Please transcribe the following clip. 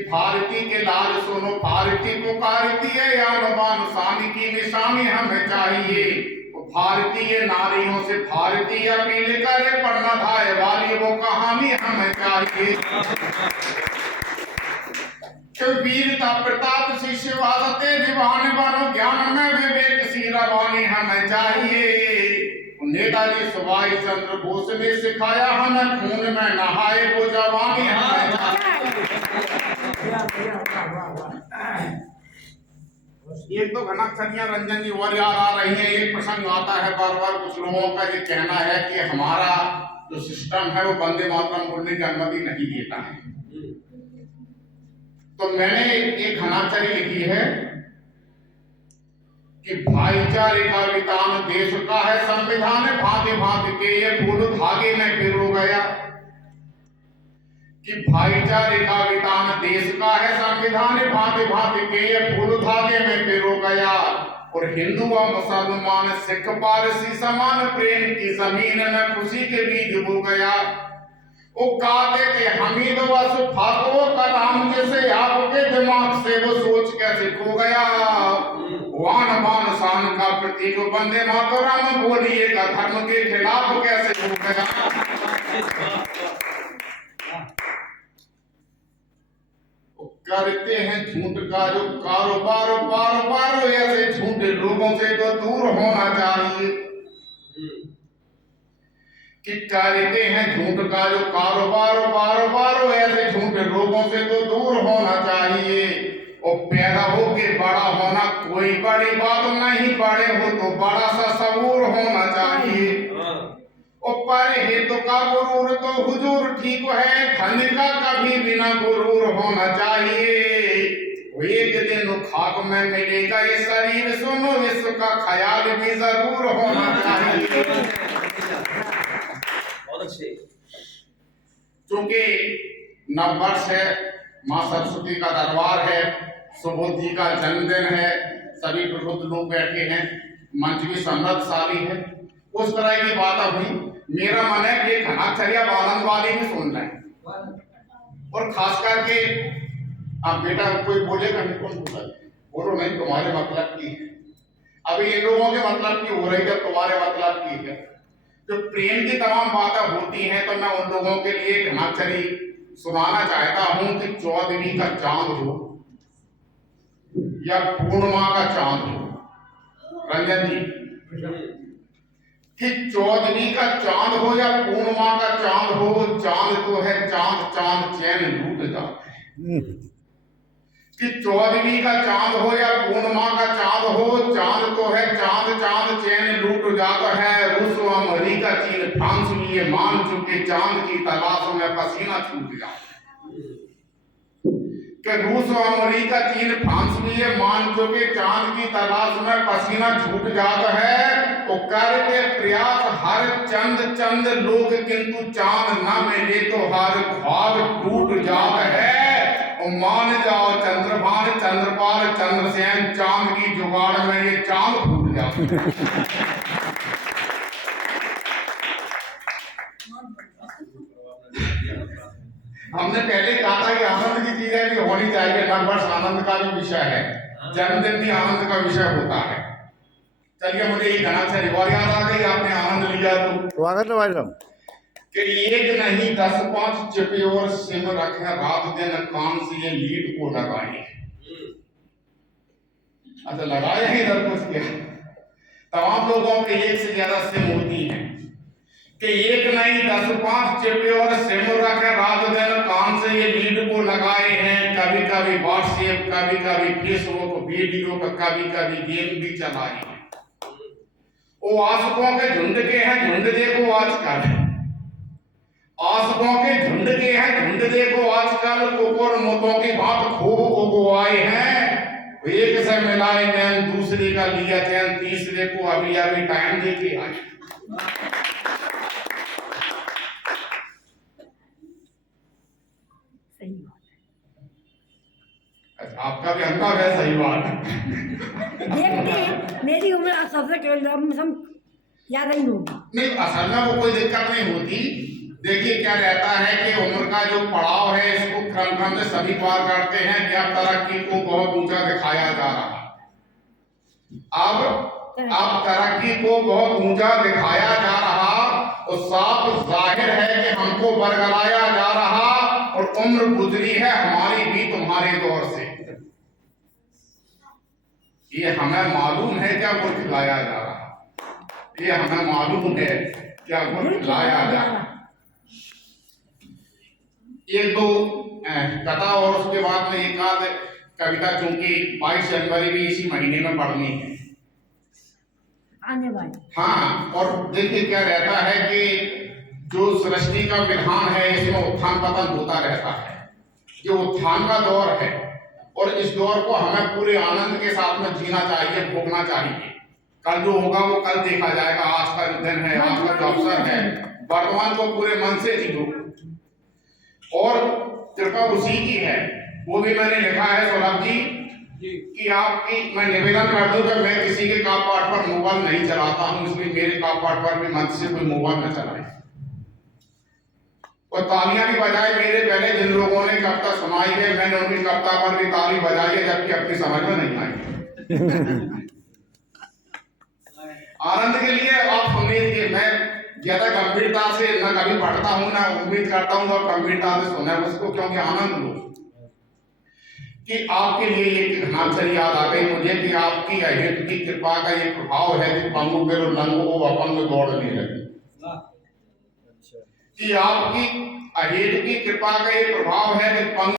भारती के लाल सुनो, भारती पुकारती है यान बान, शान की निशानी हमें चाहिए। भारतीय नारियों से भारतीय अपील करे, पर न धाए वाली वो कहानी हमें चाहिए। वीरता प्रताप शिष्य वादते विवान बनो, ज्ञान में विवेक सी रवानी हमें चाहिए। नेताजी सुभाष चंद्र बोस ने सिखाया हमें, खून में नहाए वो जवानी हमें चाहिए। एक तो घनाक्षरियां रंजन जी और याद आ रही है। एक प्रसंग आता है बार बार, कुछ लोगों का ये कहना है कि हमारा जो सिस्टम है वो वंदे मातरम बोलने की अनुमति नहीं देता है। तो मैंने एक घनाक्षरी लिखी है कि भाईचारे का वितान देश का है संविधान, भांति भांति के ये फूल धागे में पिरो गया। कि भाईचारे का वितान देश का है संविधान, भांति भांति के ये फूल धागे में पिरो गया। और हिंदू व मुसलमान सिख पारसी समान, प्रेम की जमीन में खुशी के बीज बो गया। वो कहते थे हमीद व सुफाको कलाम, जैसे आपके दिमाग से वो सोच कैसे खो गया। वान बान शान का प्रतीक वंदे मातरम, बोलिएगा धर्म के खिलाफ कैसे हो गया। करते हैं झूठ का जो कारोबार, बार बार ऐसे झूठे लोगों से तो दूर होना चाहिए। कि करते हैं झूठ का जो कारोबार, बार बार ऐसे झूठे लोगों से तो दूर होना चाहिए। और पैदा हो के बड़ा होना कोई बड़ी बात नहीं, बड़े हो तो बड़ा सा सबूर होना चाहिए। और पर हेतु का गुरूर तो हुजूर ठीक है, धन का कभी बिना गुरूर होना चाहिए। एक दिन खाक में मिलेगा ये शरीर, सुनो इसका ख्याल भी जरूर होना चाहिए। क्योंकि नववर्ष है, माँ सरस्वती का दरबार है, सुबोधि का जन्मदिन है, सभी प्रबुद्ध लोग बैठे हैं, मंच भी समृद्धशाली है। उस तरह की बात हुई। मेरा मन है कि घनाक्षरिया आनंद वाली भी सुन लें। और खास करके अब बेटा कोई बोलेगा नहीं, कौन बोला बोलो नहीं, तुम्हारे मतलब की है। अभी इन लोगों के मतलब की हो रही है, तुम्हारे मतलब की है। जो प्रेम की तमाम बातें होती हैं तो मैं उन लोगों के लिए घनाक्षरी सुनाना चाहता हूं कि 14वीं का चांद हो या पूर्णिमा का चांद हो, रंजन जी, कि 14वीं का चांद हो या पूर्णिमा का चांद हो, चांद तो है चांद, चांद चैन लूट जाता है। कि 14वीं का चांद हो या पूर्णिमा का चांद हो, चांद तो है चांद, चांद चैन लूट जाता है। रूस व अमेरिका चीन फ्रांस भी ये मान चुके, चांद की तलाश में पसीना छूट जाता है। कि रूस व अमेरिका चीन फ्रांस भी ये मान चुके, चांद की तलाश में पसीना छूट जाता है। तो करके प्रयास हर चंद चंद लोग, किंतु चांद न मिले तो हर ख्वाब टूट जाता है। और मान जाओ चंद्रभान चंद्रपाल चंद्रसेन, चांद की जुगाड़ में ये चांद फूट जाता है। हमने पहले कहा था कि आनंद की चीजें भी होनी चाहिए। नववर्ष आनंद का भी विषय है, जन्मदिन भी आनंद का विषय होता है। चलिए, मुझे एक घनाक्षरी और याद आ गई, आपने आनंद लिया तो कि एक नहीं 10-5 चिपे और सिम रखे, रात दिन काम से ये लीड को लगाए। अच्छा, लगाए ही इधर कुछ किया। तमाम लोगों के एक से ज्यादा सिम होती है। कि एक नहीं 10-5 चिपे और सिम रखे, रात दिन काम से ये लीड को लगाए हैं। कभी कभी व्हाट्सएप, कभी कभी फेसबुक वीडियो पर, कभी कभी गेम भी चलाए हैं। वो आशिकों के झुंड के हैं, झुंड देखो आजकल, आशिकों के झुंड के हैं, झुंड देखो आजकल। कुकुर मुतों की बात खूब उगवाए हैं। एक से मिलाए नैन, दूसरे का लिया चैन, तीसरे को अभी अभी टाइम दे के आए। आपका भी अनुभव है, सही बात। देखते मेरी उम्र सबसे ज्यादा ही होगी। नहीं, असल में वो कोई दिक्कत नहीं होती। देखिए क्या रहता है कि उम्र का जो पड़ाव है इसको क्रम क्रम से सभी पार करते हैं कि अब तरक्की को बहुत ऊंचा दिखाया जा रहा है। अब तरक्की को बहुत ऊंचा दिखाया जा रहा और साफ जाहिर है कि हमको बरगलाया जा रहा और उम्र गुजरी है हमारी भी तुम्हारे दौर से। ये हमें मालूम है क्या वो खिलाया जा रहा, ये हमें मालूम है क्या वो खिलाया जा रहा। एक दो कथा और उसके बाद में एक आध कविता, चूंकि 22 जनवरी भी इसी महीने में पढ़नी है आने वाली। हाँ, और देखिए क्या रहता है कि जो सृष्टि का विधान है इसमें उत्थान पतन होता रहता है। जो उत्थान का दौर है और इस दौर को हमें पूरे आनंद के साथ में जीना चाहिए, भोगना चाहिए। कल जो होगा वो कल देखा जाएगा। आज का जो दिन है, आज का जो अवसर है, वर्तमान को पूरे मन से जियो और कृपा उसी की है। वो भी मैंने लिखा है सौरभ जी कि आपकी मैं निवेदन कर दूं कि मैं किसी के काम पाठ पर मोबाइल नहीं चलाता हूं, इसलिए मेरे काम पाठ पर भी मंच से कोई मोबाइल न चलाए। और तालियां भी बजाए मेरे पहले जिन लोगों ने कविता सुनाई है, मैंने उनकी कविता पर भी ताली बजाई है, जबकि अपनी समझ में नहीं आई। आनंद के लिए आप सुनिए कि मैं ज्यादा गंभीरता से न कभी पढ़ता हूं, ना उम्मीद करता हूं आप गंभीरता से सुने उसको, क्योंकि आनंद लो। कि आपके लिए ये घटनाचरी याद आ गई मुझे कि आपकी अहित की कृपा का ये प्रभाव है कि पंगु बेरो लंगो को अपन में दौड़ने लगी। कि आपकी अहित की कृपा का ये प्रभाव है कि